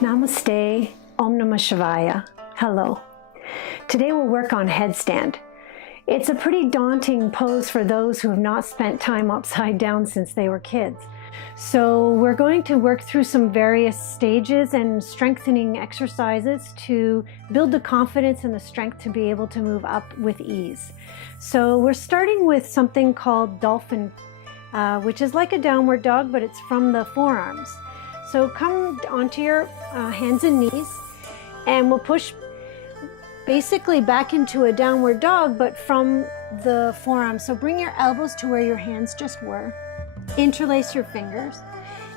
Namaste, Om Namah Shivaya. Hello. Today we'll work on headstand. It's a pretty daunting pose for those who have not spent time upside down since they were kids. So we're going to work through some various stages and strengthening exercises to build the confidence and the strength to be able to move up with ease. So we're starting with something called dolphin, which is like a downward dog, but it's from the forearms. So come onto your hands and knees, and we'll push basically back into a downward dog, but from the forearms. So bring your elbows to where your hands just were. Interlace your fingers.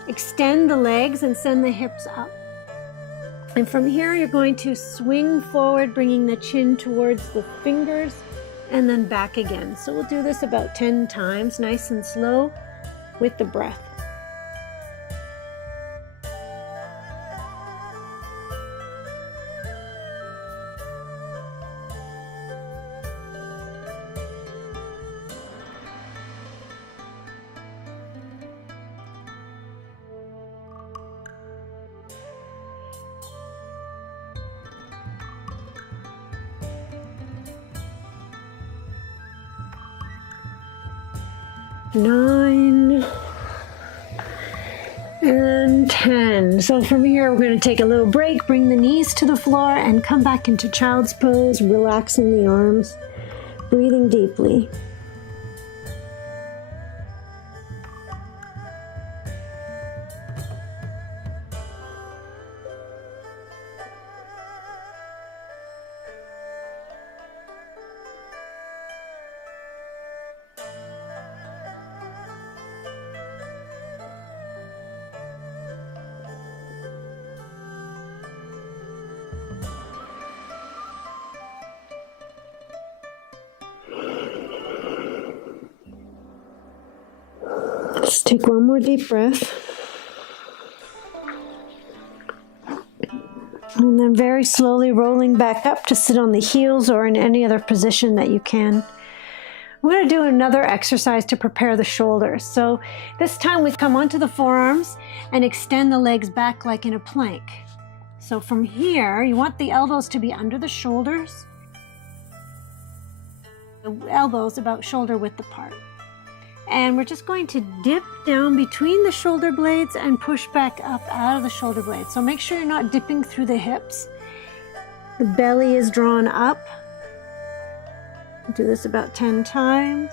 Extend the legs and send the hips up. And from here, you're going to swing forward, bringing the chin towards the fingers, and then back again. So we'll do this about 10 times, nice and slow with the breath. Nine and 10. So from here, we're going to take a little break, bring the knees to the floor, and come back into child's pose, relaxing the arms, breathing deeply. Let's take one more deep breath. And then very slowly rolling back up to sit on the heels or in any other position that you can. We're going to do another exercise to prepare the shoulders. So this time we come onto the forearms and extend the legs back like in a plank. So from here, you want the elbows to be under the shoulders. The elbows about shoulder width apart. And we're just going to dip down between the shoulder blades and push back up out of the shoulder blades. So make sure you're not dipping through the hips. The belly is drawn up. Do this about 10 times.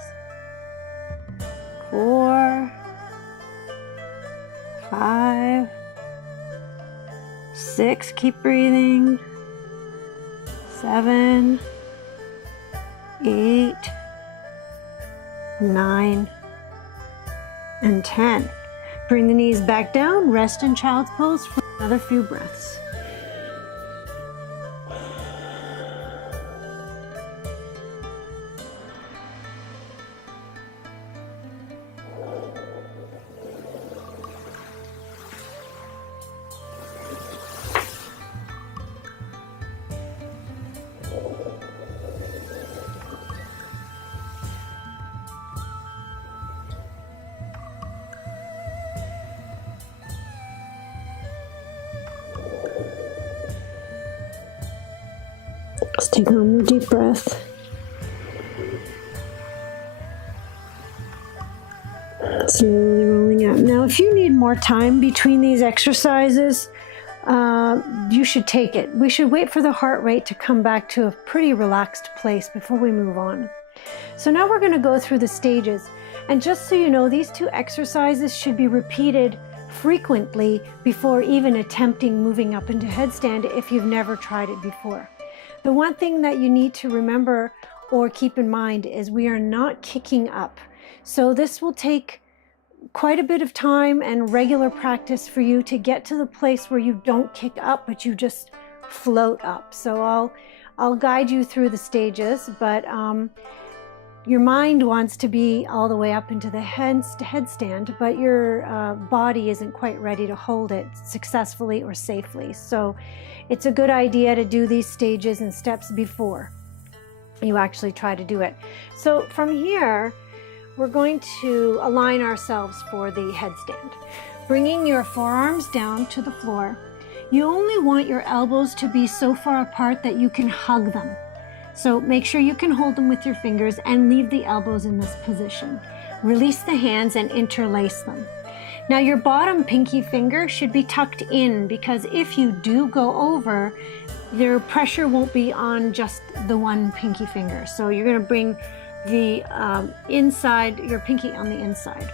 4, 5, 6, keep breathing. 7, 8, 9, and 10. Bring the knees back down, rest in child's pose for another few breaths. Let's take one more deep breath. Slowly rolling out. Now, if you need more time between these exercises, you should take it. We should wait for the heart rate to come back to a pretty relaxed place before we move on. So now we're going to go through the stages. And just so you know, these two exercises should be repeated frequently before even attempting moving up into headstand if you've never tried it before. The one thing that you need to remember or keep in mind is we are not kicking up. So this will take quite a bit of time and regular practice for you to get to the place where you don't kick up, but you just float up. So I'll guide you through the stages, but your mind wants to be all the way up into the headstand, but your body isn't quite ready to hold it successfully or safely. So it's a good idea to do these stages and steps before you actually try to do it. So from here, we're going to align ourselves for the headstand. Bringing your forearms down to the floor, You only want your elbows to be so far apart that you can hug them. So make sure you can hold them with your fingers and leave the elbows in this position. Release the hands and interlace them. Now your bottom pinky finger should be tucked in, because if you do go over, your pressure won't be on just the one pinky finger. So you're going to bring the inside, your pinky on the inside.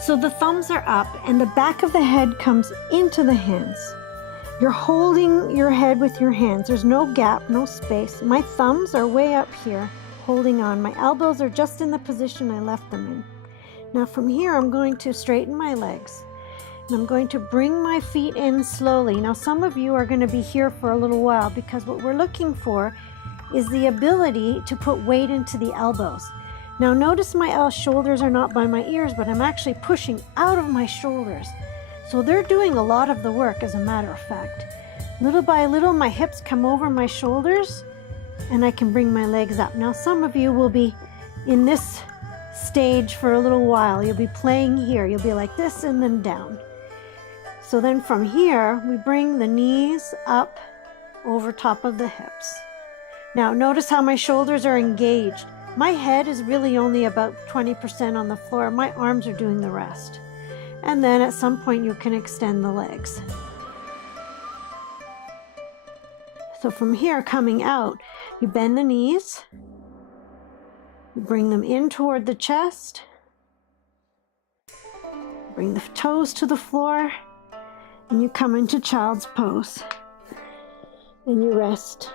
So the thumbs are up and the back of the head comes into the hands. You're holding your head with your hands. There's no gap, no space. My thumbs are way up here, holding on. My elbows are just in the position I left them in. Now from here, I'm going to straighten my legs. And I'm going to bring my feet in slowly. Now some of you are going to be here for a little while, because what we're looking for is the ability to put weight into the elbows. Now notice my shoulders are not by my ears, but I'm actually pushing out of my shoulders. So they're doing a lot of the work, as a matter of fact. Little by little, my hips come over my shoulders and I can bring my legs up. Now some of you will be in this stage for a little while. You'll be playing here. You'll be like this and then down. So then from here, we bring the knees up over top of the hips. Now notice how my shoulders are engaged. My head is really only about 20% on the floor. My arms are doing the rest. And then at some point you can extend the legs. So from here, coming out, you bend the knees, you bring them in toward the chest, bring the toes to the floor, and you come into child's pose. And you rest.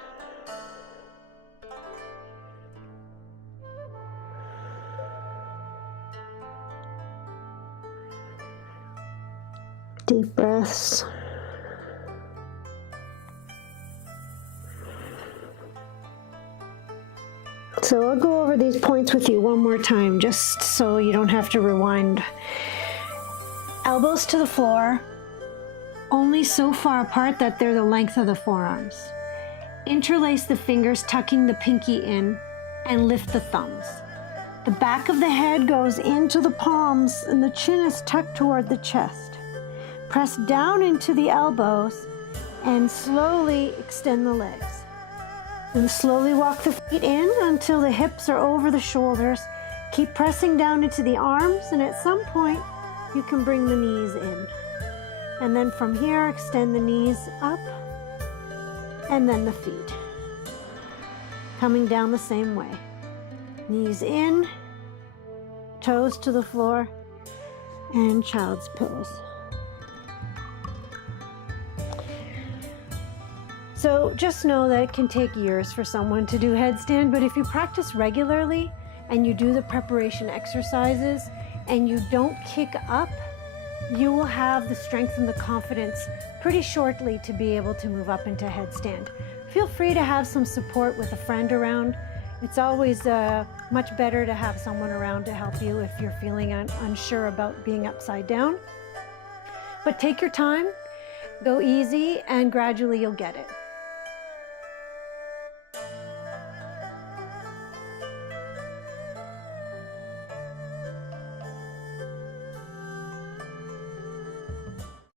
Deep breaths. So I'll go over these points with you one more time, just so you don't have to rewind. Elbows to the floor, only so far apart that they're the length of the forearms. Interlace the fingers, tucking the pinky in, and lift the thumbs. The back of the head goes into the palms and the chin is tucked toward the chest. Press down into the elbows and slowly extend the legs. And slowly walk the feet in until the hips are over the shoulders. Keep pressing down into the arms, and at some point you can bring the knees in. And then from here, extend the knees up and then the feet. Coming down the same way. Knees in, toes to the floor, and child's pose. So just know that it can take years for someone to do headstand, but if you practice regularly and you do the preparation exercises and you don't kick up, you will have the strength and the confidence pretty shortly to be able to move up into headstand. Feel free to have some support with a friend around. It's always much better to have someone around to help you if you're feeling unsure about being upside down. But take your time, go easy, and gradually you'll get it.